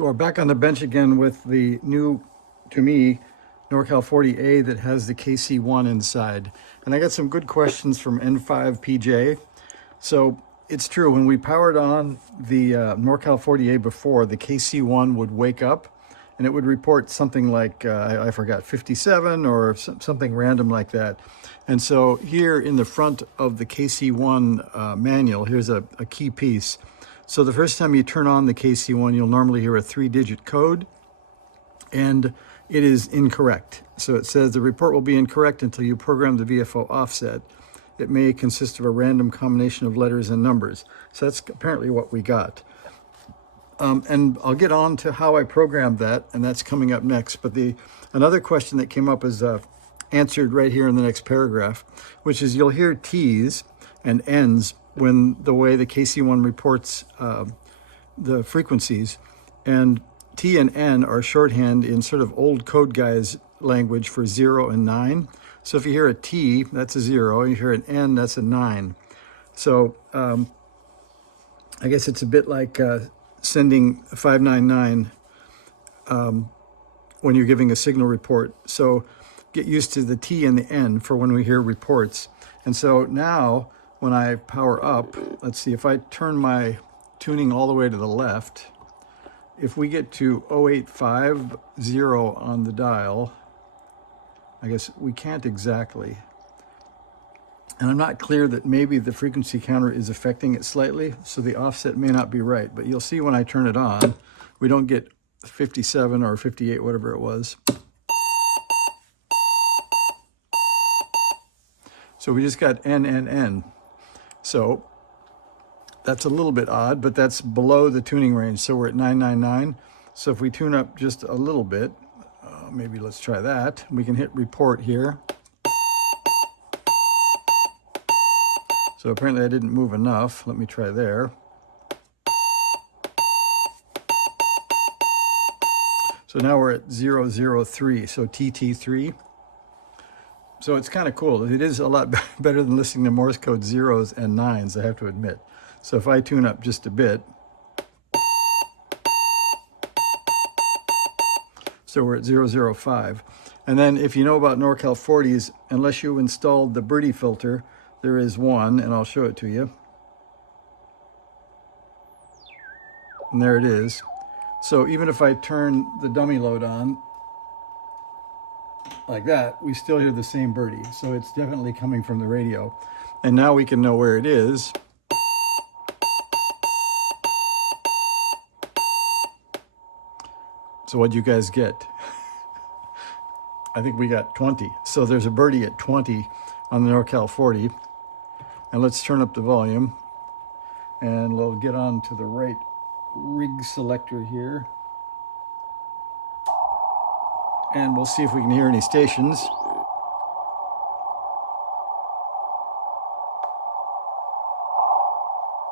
So we're back on the bench again with the new, to me, NorCal 40A that has the KC1 inside. And I got some good questions from N5PJ. So it's true, when we powered on the NorCal 40A before, the KC1 would wake up and it would report something like, I forgot, 57 or something random like that. And so here in the front of the KC1 manual, here's a key piece. So the first time you turn on the KC1, you'll normally hear a 3-digit code, and it is incorrect. So it says the report will be incorrect until you program the VFO offset. It may consist of a random combination of letters and numbers. So that's apparently what we got. And I'll get on to how I programmed that, and that's coming up next. But another question that came up is answered right here in the next paragraph, which is you'll hear T's and N's when the way the KC1 reports the frequencies. And T and N are shorthand in sort of old code guys language for 0 and 9. So if you hear a T, that's a 0. You hear an N, that's a 9. So I guess it's a bit like sending 599 when you're giving a signal report. So get used to the T and the N for when we hear reports. And so now when I power up, let's see, if I turn my tuning all the way to the left, if we get to 0850 on the dial, I guess we can't exactly. And I'm not clear that maybe the frequency counter is affecting it slightly, so the offset may not be right. But you'll see when I turn it on, we don't get 57 or 58, whatever it was. So we just got N, N, N. So that's a little bit odd, but that's below the tuning range. So we're at 999. So if we tune up just a little bit, maybe let's try that. We can hit report here. So apparently I didn't move enough. Let me try there. So now we're at 003, so TT3. So it's kind of cool. It is a lot better than listening to Morse code 0s and 9s, I have to admit. So if I tune up just a bit, so we're at 005. And then if you know about NorCal 40s, unless you installed the birdie filter, there is one, and I'll show it to you. And there it is. So even if I turn the dummy load on, like that, we still hear the same birdie. So it's definitely coming from the radio. And now we can know where it is. So what'd you guys get? I think we got 20. So there's a birdie at 20 on the NorCal 40. And let's turn up the volume. And we'll get on to the right rig selector here. And we'll see if we can hear any stations.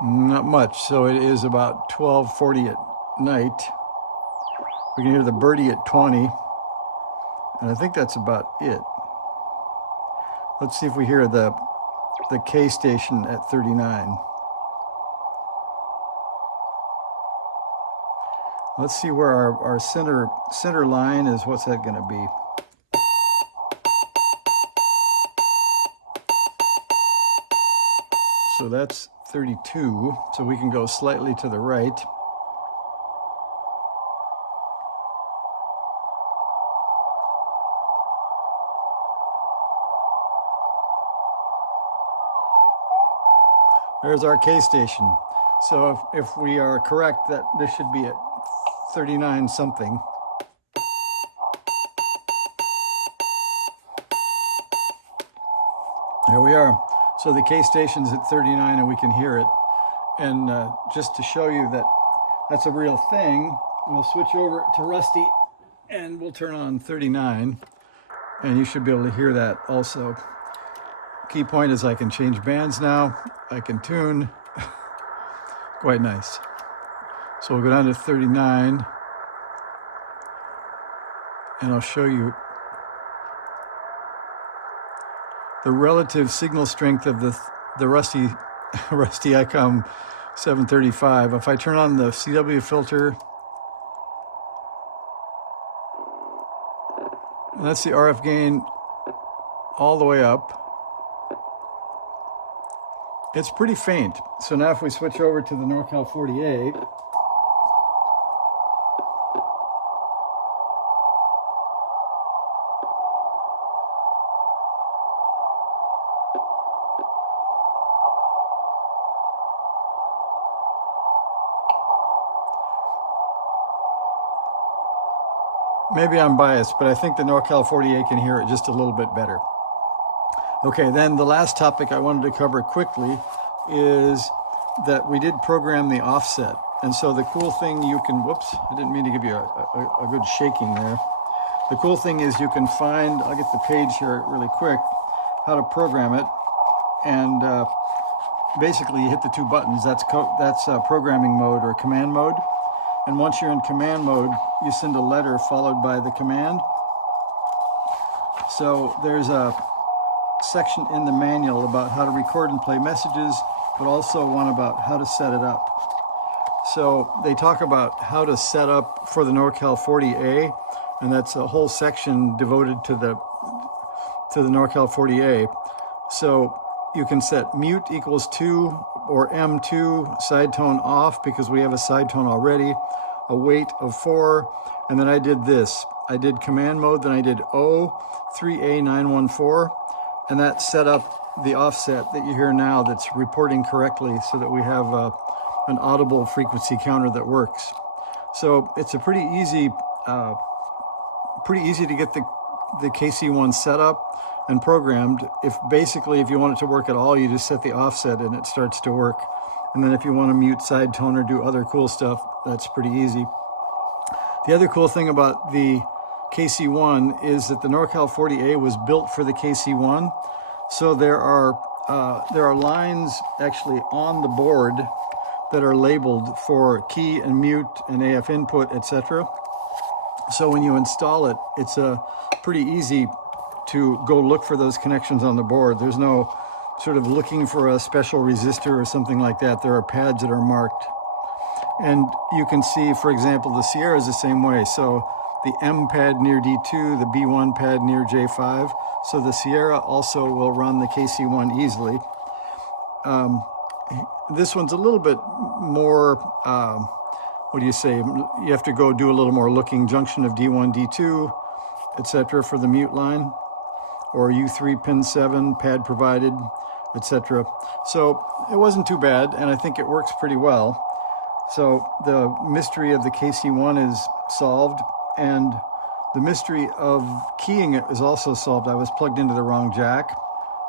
Not much, so it is about 12:40 at night. We can hear the birdie at 20, and I think that's about it. Let's see if we hear the K station at 39. Let's see where our center line is. What's that going to be? So that's 32. So we can go slightly to the right. There's our K station. So if we are correct that this should be at 39 something. There we are. So the K station's at 39 and we can hear it. And just to show you that that's a real thing, we'll switch over to Rusty and we'll turn on 39 and you should be able to hear that also. Key point is I can change bands now. I can tune. Quite nice. So we'll go down to 39 and I'll show you the relative signal strength of the Rusty ICOM 735. If I turn on the CW filter And that's the RF gain all the way up. It's pretty faint. So now if we switch over to the NorCal 40A, maybe I'm biased, but I think the NorCal 40A can hear it just a little bit better. Okay, then the last topic I wanted to cover quickly is that we did program the offset. And so the cool thing you can, whoops, I didn't mean to give you a good shaking there. The cool thing is you can find, I'll get the page here really quick, how to program it. And basically you hit the two buttons. That's programming mode or command mode. And once you're in command mode, you send a letter followed by the command. So there's a section in the manual about how to record and play messages, but also one about how to set it up. So they talk about how to set up for the NorCal 40A, and that's a whole section devoted to the NorCal 40A. So you can set mute equals 2 or M2, side tone off because we have a side tone already, a weight of 4, and then I did this. I did command mode, then I did O, 3A914, and that set up the offset that you hear now that's reporting correctly so that we have an audible frequency counter that works. So it's a pretty easy to get the KC1 set up and programmed. If you want it to work at all, you just set the offset and it starts to work. And then if you want to mute side tone or do other cool stuff, that's pretty easy. The other cool thing about the KC1 is that the NorCal 40A was built for the KC1. So there are lines actually on the board that are labeled for key and mute and AF input, etc. So when you install it, it's pretty easy to go look for those connections on the board. There's no sort of looking for a special resistor or something like that. There are pads that are marked. And you can see, for example, the Sierra is the same way. So the M pad near D2, the B1 pad near J5. So the Sierra also will run the KC1 easily. This one's a little bit more, what do you say? You have to go do a little more looking, junction of D1, D2, etc. for the mute line, or U3 pin 7, pad provided, etc. So it wasn't too bad, and I think it works pretty well. So the mystery of the KC1 is solved, and the mystery of keying it is also solved. I was plugged into the wrong jack.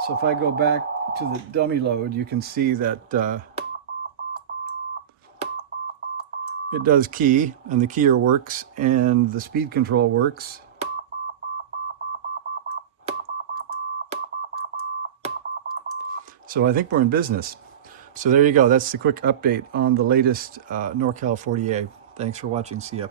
So if I go back to the dummy load, you can see that it does key, and the keyer works, and the speed control works. So I think we're in business. So there you go. That's the quick update on the latest NorCal 40A. Thanks for watching. See ya.